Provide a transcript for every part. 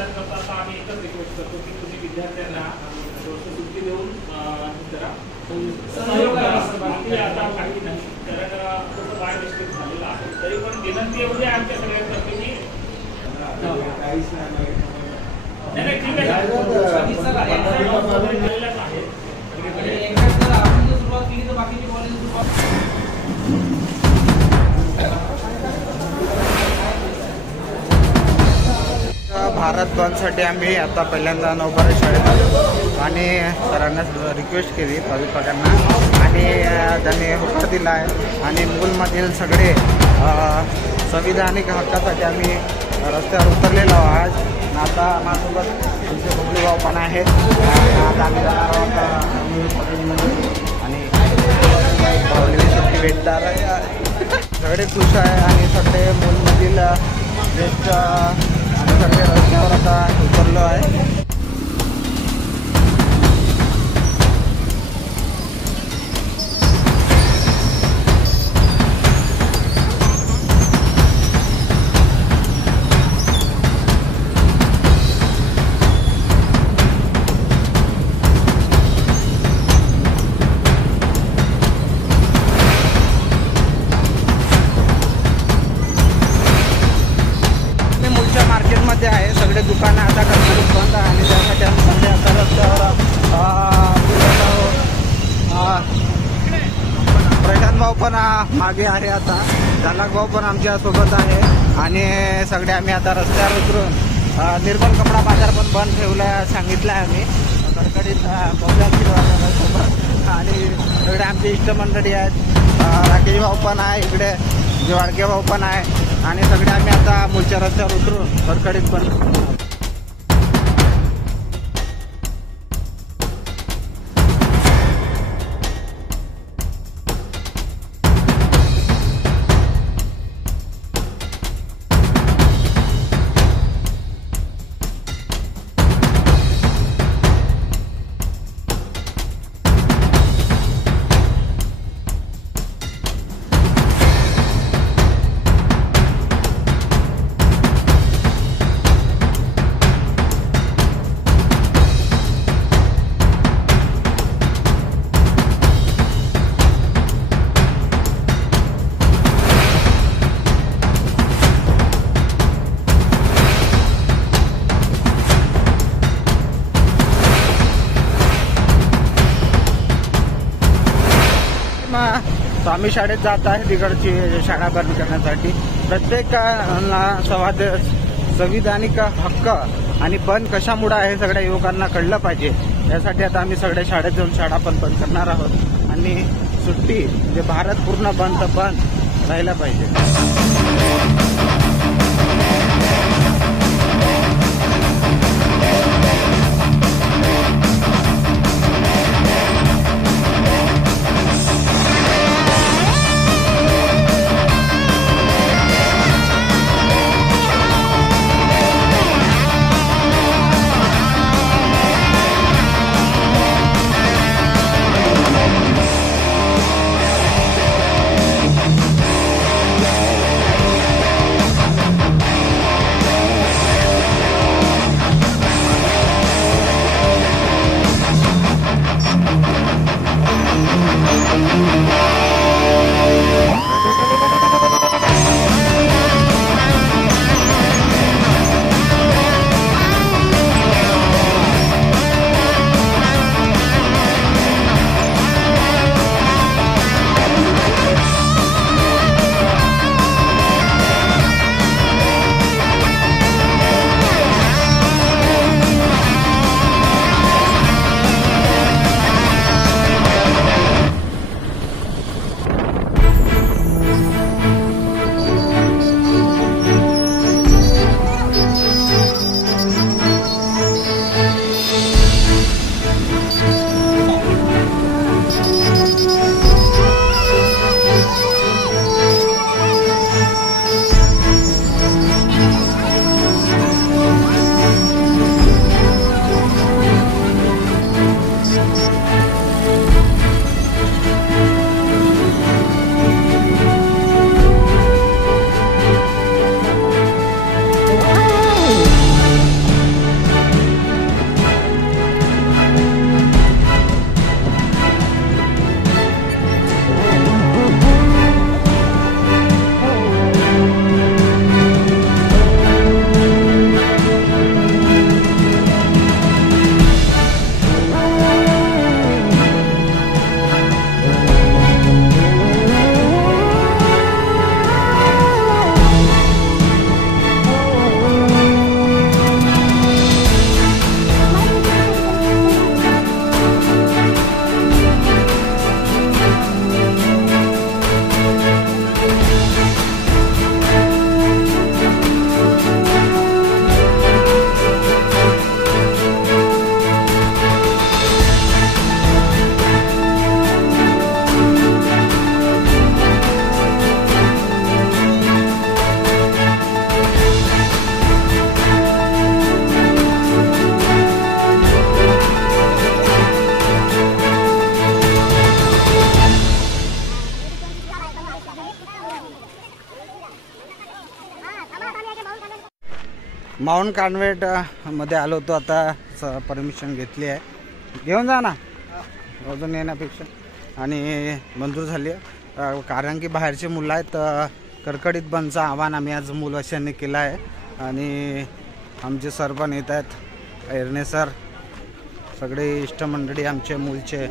जात नव्हतं. आता आम्ही एकच रिक्वेस्ट करतो की तुम्ही विद्यार्थ्यांना सुट्टी देऊन जरा सहयोग करा. आता काही नाही, कारण खूप वाय मिस्टेक झालेला आहे. तरी पण विनंती एवढी आहे आमच्या सगळ्यांतर्फे की नाही ठीक आहे, सुरुवात केली तर बाकीची कॉलेज भारत बंदसाठी आम्ही आता पहिल्यांदा नवबारा शाळेत आलो आणि सरांना रिक्वेस्ट केली प्राध्यापकांना आणि त्यांनी होकार दिला आहे आणि मुलमधील सगळे संविधानिक हक्कासाठी आम्ही रस्त्यावर उतरलेलो आहोत. आता माझ्यासोबत आमचे बबलू भाऊ पण आहेत. आता आम्ही जाणार आहोत आणि सुट्टी भेटणार सगळे खुश आहे आणि सगळे मुलमधील ज्येष्ठ आणि सगळे रस्त्यावर आता उतरलो आहे. मार्केटमध्ये आहे सगळे दुकानं आता करणारे बंद आहे आणि त्यासाठी आम्ही सगळे आता रस्त्यावर प्रशांत भाऊ पण मागे आहे. आता चालक भाऊ पण आमच्या सोबत आहे आणि सगळे आम्ही आता रस्त्यावर उतरून निर्मल कपडा बाजार पण बंद ठेवला सांगितलं आहे आम्ही कडकडीत सोबत आणि सगळे आमचे इष्टमंडळी आहेत. राकेश भाऊ पण आहे इकडे, वाडके भाऊ पण आहे आणि सगळे आम्ही आता मूळच्या रस्त्यावर उतरून कडकडीत पण आम्ही शाळेत जात आहे तिकडची शाळा बंद करण्यासाठी. प्रत्येकाला संविधानिक हक्क आणि बंद कशामुळे आहे सगळ्या युवकांना कळलं पाहिजे. यासाठी आता आम्ही सगळ्या शाळेत जाऊन शाळा पण बंद करणार आहोत आणि सुट्टी म्हणजे भारत पूर्ण बंद राहिला पाहिजे. माउंट कॉन्व्हेंट मध्ये आलो होतो. आता परमिशन घेतली आहे, घेऊन जा ना अजून येण्यापेक्षा, आणि मंजूर झाली आहे. कारण की बाहेरची मुलं आहेत, कडकडीत बंदचं आव्हान आम्ही आज मुलवाशांनी केलं आहे. आणि आमचे सर पण येत आहेत, एरणे सर, सगळे इष्टमंडळी आमचे मूलचे.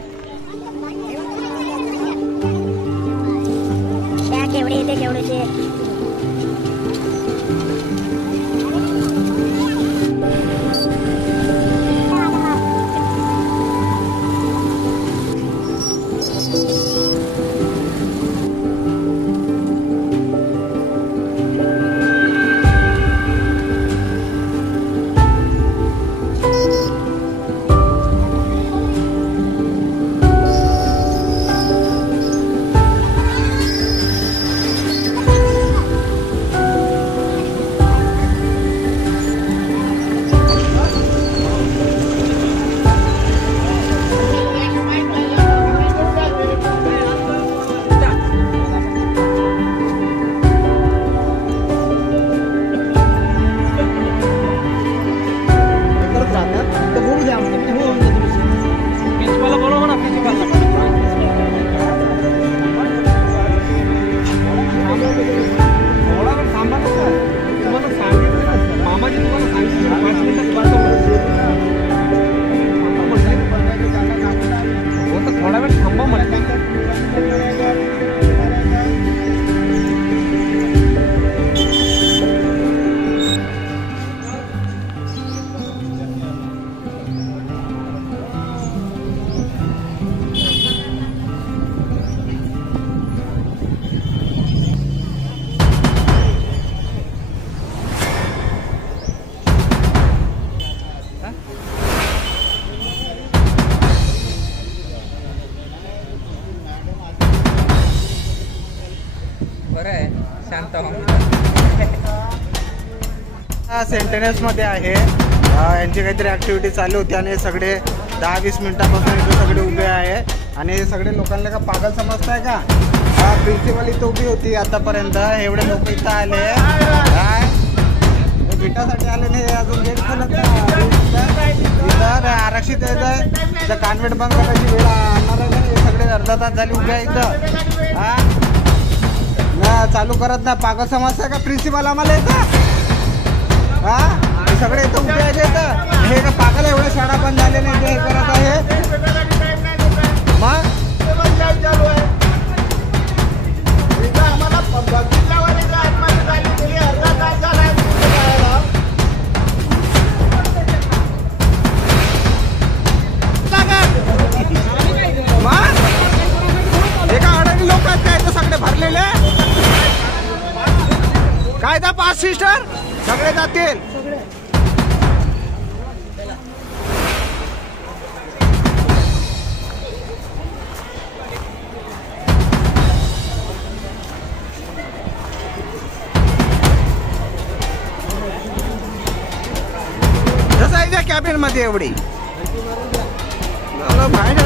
सेंटेनन्स मध्ये आहे, यांची काहीतरी ऍक्टिव्हिटी चालू होती आणि सगळे 10-20 मिनिटापासून इथे सगळे उभे आहे. आणि सगळे लोकांना का पागल समजताय का? प्रिन्सिपल इथं उभी होती आतापर्यंत, एवढे लोक इथं आले काय भेटासाठी आले नाही, अजून गेट खोलत इथं आरक्षित आहे. जर कॉन्व्हेंट बंद करायची वेळ आणणार आहे, हे सगळे अर्धा तास झाले उभे आहे इथं. ना चालू करत ना, पागल समजताय का? प्रिन्सिपल आम्हाला येतं सगळे इथं उभे आहेत. हे का पागल एवढे शाळा बंद झाले नाही, हे करत आहे. मग एका अडाणी लोक आहेत काय इथं सगळे भरलेले? कायदा पास सिस्टर सगळे जातील. जसं कॅबिन मध्ये एवढी बाहेर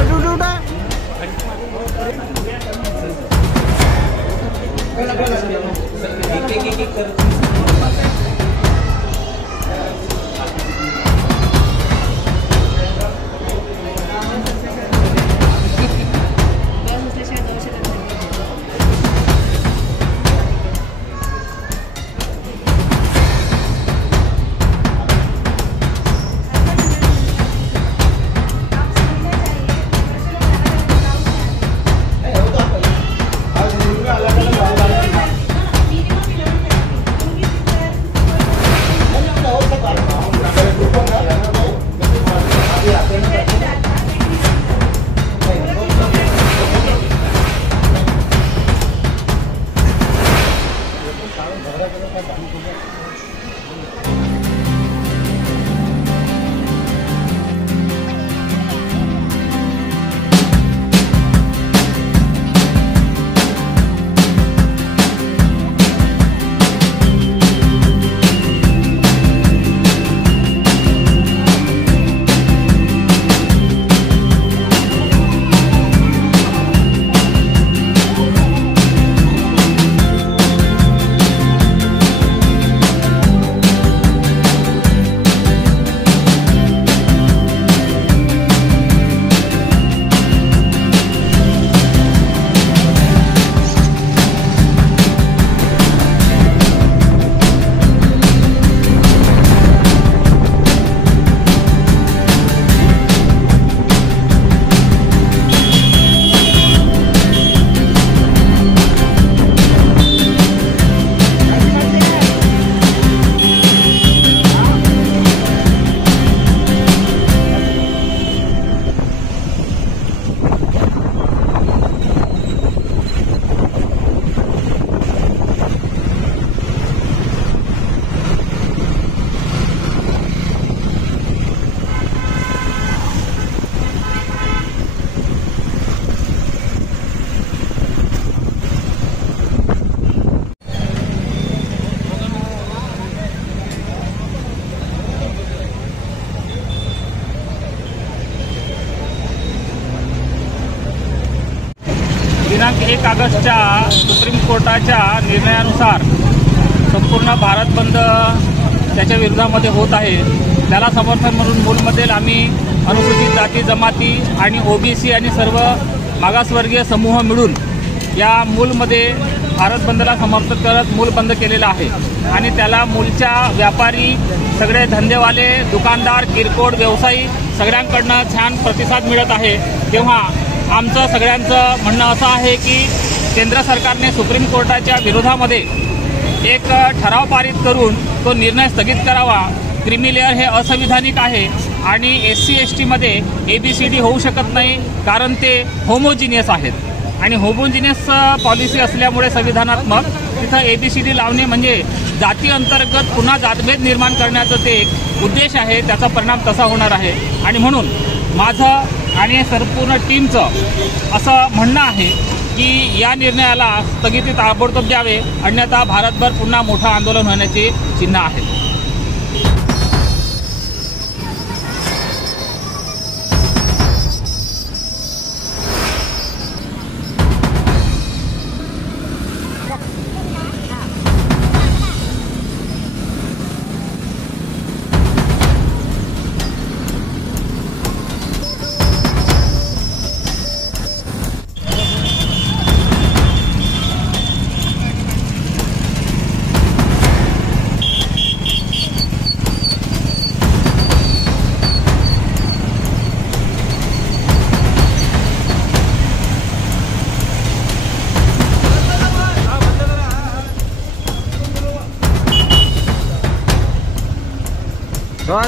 दिनांक 1 ऑगस्टच्या सुप्रीम कोर्टाच्या निर्णयानुसार संपूर्ण भारत बंद त्याच्या विरोधामध्ये होत आहे. त्याला समर्थन म्हणून मूलमधील आम्ही अनुसूचित जाती जमाती आणि ओबीसी आणि सर्व मागासवर्गीय समूह मिळून या मूलमध्ये भारत बंदला समर्थन करत मूल बंद केलेला आहे. आणि त्याला मूलच्या व्यापारी, सगळे धंदेवाले, दुकानदार, किरकोळ व्यवसायी सगळ्यांकडनं छान प्रतिसाद मिळत आहे. तेव्हा आमचं सगळ्यांचं म्हणणं असं आहे की केंद्र सरकारने सुप्रीम कोर्टाच्या विरोधामध्ये एक ठराव पारित करून तो निर्णय स्थगित करावा. क्रीमी लेअर हे असंविधानिक आहे आणि SC STमध्ये ABCD होऊ शकत नाही, कारण ते होमोजिनियस आहेत. आणि होमोजिनियस पॉलिसी असल्यामुळे संविधानात्मक तिथं ABCD लावणे म्हणजे जाती अंतर्गत पुन्हा जातभेद निर्माण करण्याचं ते एक उद्देश आहे. त्याचा परिणाम तसा होणार आहे. आणि म्हणून माझं आणि संपूर्ण टीमचं असं म्हणणं आहे की या निर्णयाला स्थगिती ताबडतोब द्यावे, अन्यथा भारतभर पुन्हा मोठं आंदोलन होण्याची चिन्ह आहेत.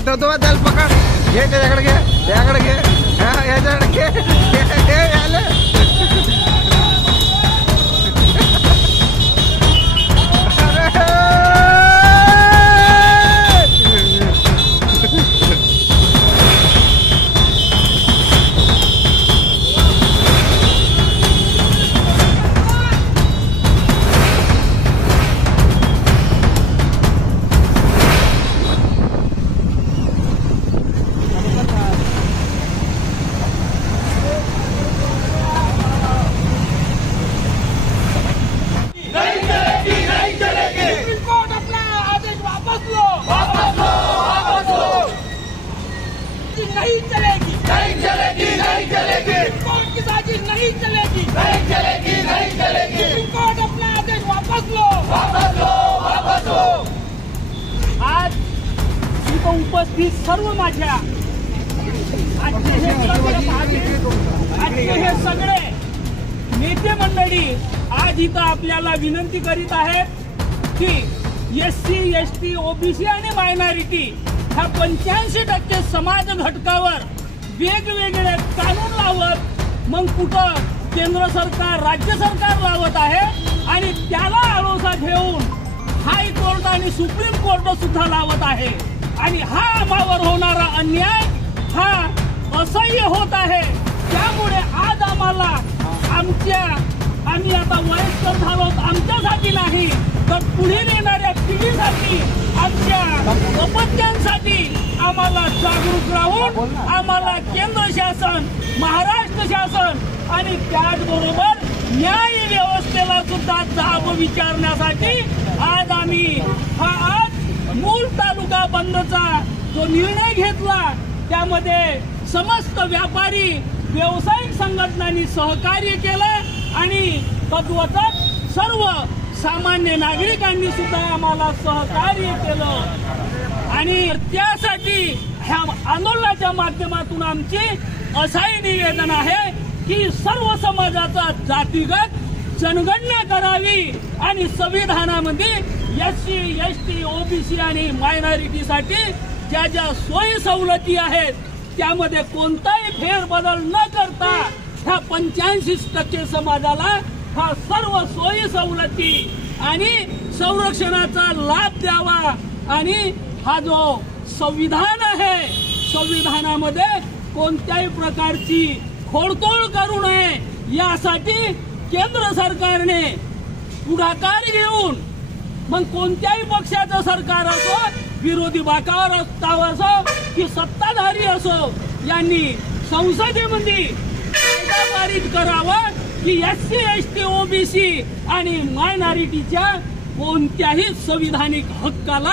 तो त्याला पकड, घे त्याच्याकडे, घे त्याकडे, घे याच्याकडे, घे आले. नहीं चलेगी, नहीं चलेगी, नहीं चलेगी। कोर्ट की साजिश नहीं चलेगी, नहीं चलेगी, नहीं चलेगी। सुप्रीम कोर्ट अपना आदेश वापस लो, वापस लो, वापस लो। आज इथं उपस्थित सर्व माझ्या आजचे हे सगळे नेते मंडळी आज इथं आपल्याला विनंती करीत आहेत की SC, ST, OBC आणि मायनॉरिटी ह्या 85% समाज घटकावर वेगवेगळे कानून लावत मग कुठं केंद्र सरकार, राज्य सरकार लावत आहे आणि त्याला आळोसा घेऊन हायकोर्ट आणि सुप्रीम कोर्ट सुद्धा लावत आहे. आणि हा आम्हावर होणारा अन्याय हा असह्य होत आहे. त्यामुळे आज आम्हाला आम्ही आता वयस्कर झालो, आमच्यासाठी नाही तर पुढील येणाऱ्या पिढीसाठी, आमच्या अपत्यांसाठी आम्हाला जागरूक राहून आम्हाला केंद्र शासन, महाराष्ट्र शासन आणि त्याचबरोबर न्याय व्यवस्थेला सुद्धा जाब विचारण्यासाठी आज आम्ही आज मूल तालुका बंदचा जो निर्णय घेतला त्यामध्ये समस्त व्यापारी, व्यावसायिक संघटनांनी सहकार्य केलं आणि तद्वतच सर्व सामान्य नागरिकांनी सुद्धा आम्हाला सहकार्य केलं. आणि त्यासाठी ह्या आंदोलनाच्या माध्यमातून आमची असंही निवेदन आहे की सर्व समाजाचा जातीगत जनगणना करावी आणि संविधानामध्ये SC, ST, OBC आणि मायनॉरिटीसाठी ज्या ज्या सोयी सवलती आहेत त्यामध्ये कोणताही फेरबदल न करता ह्या 85% समाजाला हा सर्व सोयी सवलती आणि संरक्षणाचा लाभ द्यावा. आणि हा जो संविधान आहे, संविधानामध्ये कोणत्याही प्रकारची खोडतोड करू नये यासाठी केंद्र सरकारने पुढाकार घेऊन मग कोणत्याही पक्षाचं सरकार असो, विरोधी बाकावर असो की सत्ताधारी असो, यांनी संसदेमध्ये कायदा पारित करावा की SC ST OBC आणि मायनॉरिटीच्या कोणत्याही संविधानिक हक्काला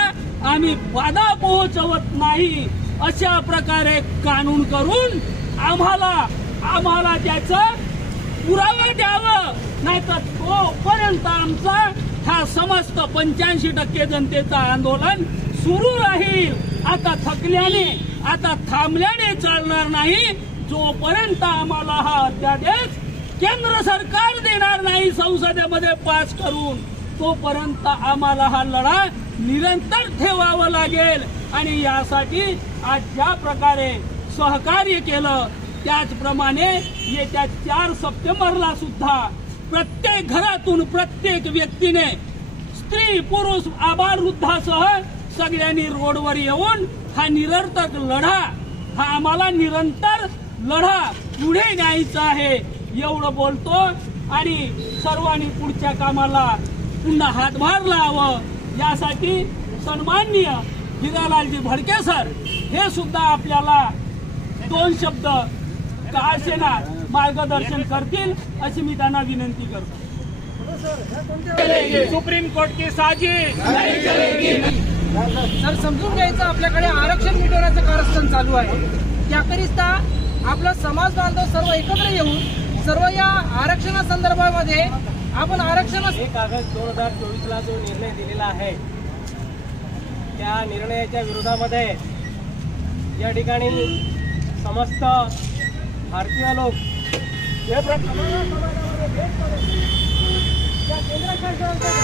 आम्ही बाधा पोहोचवत नाही अशा प्रकारे कानून करून आम्हाला त्याचं पुरावा द्यावं, नाहीतर तोपर्यंत आमचा हा समस्त 85% जनतेचं आंदोलन सुरू राहील. आता थकल्याने, आता थांबल्याने चालणार नाही. जोपर्यंत आम्हाला हा अध्यादेश केंद्र सरकार देणार नाही संसदेमध्ये पास करून, तोपर्यंत आम्हाला हा लढा निरंतर ठेवावा लागेल. आणि यासाठी आज ज्या प्रकारे सहकार्य केलं त्याचप्रमाणे येत्या 4 सप्टेंबरला सुद्धा प्रत्येक घरातून प्रत्येक व्यक्तीने स्त्री पुरुष आबालवृद्धासह सगळ्यांनी रोडवर येऊन हा निरर्थक लढा, हा आम्हाला निरंतर लढा पुढे न्यायचा आहे एवढं बोलतो. आणि सर्वांनी पुढच्या कामाला पुन्हा हातभार लावावं यासाठी सन्माननीय हिरालालजी भडके सर हे सुद्धा आपल्याला 2 शब्द का असेना मार्गदर्शन करतील अशी मी त्यांना विनंती करतो. सुप्रीम कोर्ट की साजिश सर समजून घ्यायचं, आपल्याकडे आरक्षण मिटवण्याचं कारस्थान चालू आहे. त्याकरिता आपला समाज बांधव सर्व एकत्र येऊन सर्व या आरक्षणासंदर्भामध्ये आपण आरक्षण कागद 2024ला जो निर्णय दिलेला आहे त्या निर्णयाच्या विरोधामध्ये या ठिकाणी समस्त भारतीय लोक केंद्र शासनाच्या